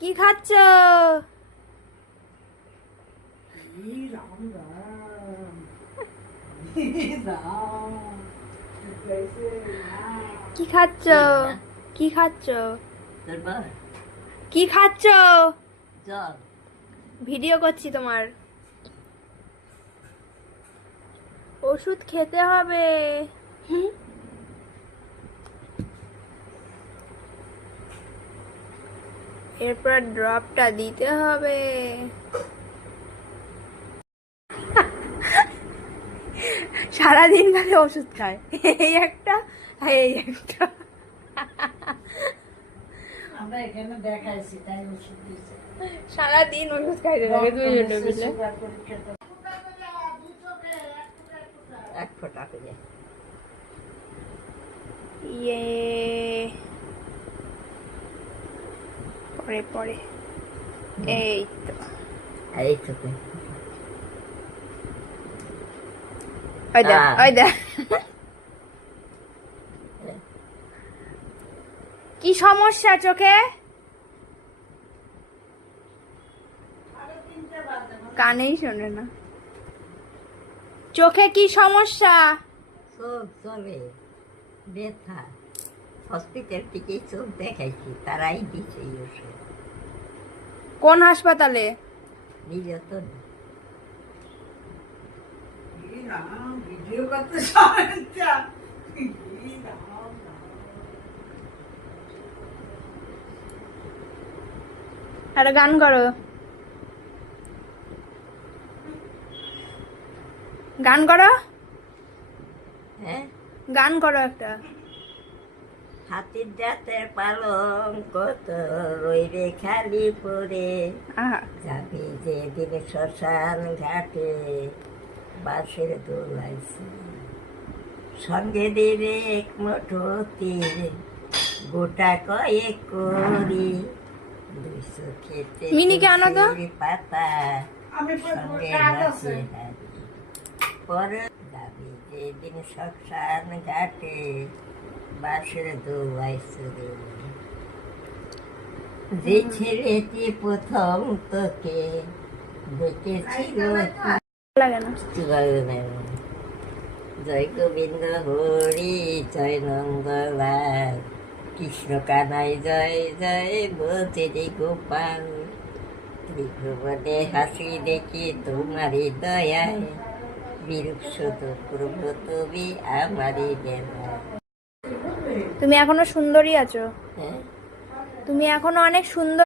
কি খাচ্ছ? কি খাচ্ছ? কি খাচ্ছ? কি খাচ্ছ? ভিডিও করছি তোমার। ওষুধ খেতে হবে। এরপর ড্রপটা দিতে হবে। সারাদিন মানে ওষুধ খায়, এই একটা আর এই একটা। আমরা এখানে দেখাইছি তাই ওষুধ দিয়েছে। সারাদিন ওষুধ খাইতে থাকে দুজনে মিলে। এক ফোঁটা করে ইয়ে পরে পরে এই তো। এই চোখে ওই দেখ, ওই দেখ। কি সমস্যা চোখে? কানেই শোনে না। চোখে কি সমস্যা? চোখ চলে ব্যথা, হসপিটাল থেকে চোখ দেখাইছি, তারাই দিচ্ছে এই ওষুধ। কোন হাসপাতালে? নির্যাতন একটা গান করো, গান করো, হ্যাঁ। গান করো একটা। হাতির দাঁতের পালং কত রইবে খালি পরে, আহা, যাবি যে দিনে শ্মশান ঘাটে বাঁশের দোলাইছে, সঙ্গে দিবে এক মুঠো তীর গোটা কয়েক করি, দুই চোখেতে মিনিকে আনো তো। তুলসীর পাতা সঙ্গে নাচে হারি, পরে যাবি যে দিন শ্মশান ঘাটে বাঁশের দোলাইছে রে, যে ছেলেটি প্রথম তোকে দেখেছিল লাগে না। জয় গোবিন্দ হরি জয় নন্দলাল, কৃষ্ণ কানাই জয় জয় বলছে রে গোপাল, ত্রিভুবনে হাসি দেখি তোমারই দয়ায়, বিরূপ শুধু প্রভু তুমি আমারই বেলা। তুমি এখনো সুন্দরী আছো, হ্যাঁ, তুমি এখনো অনেক সুন্দর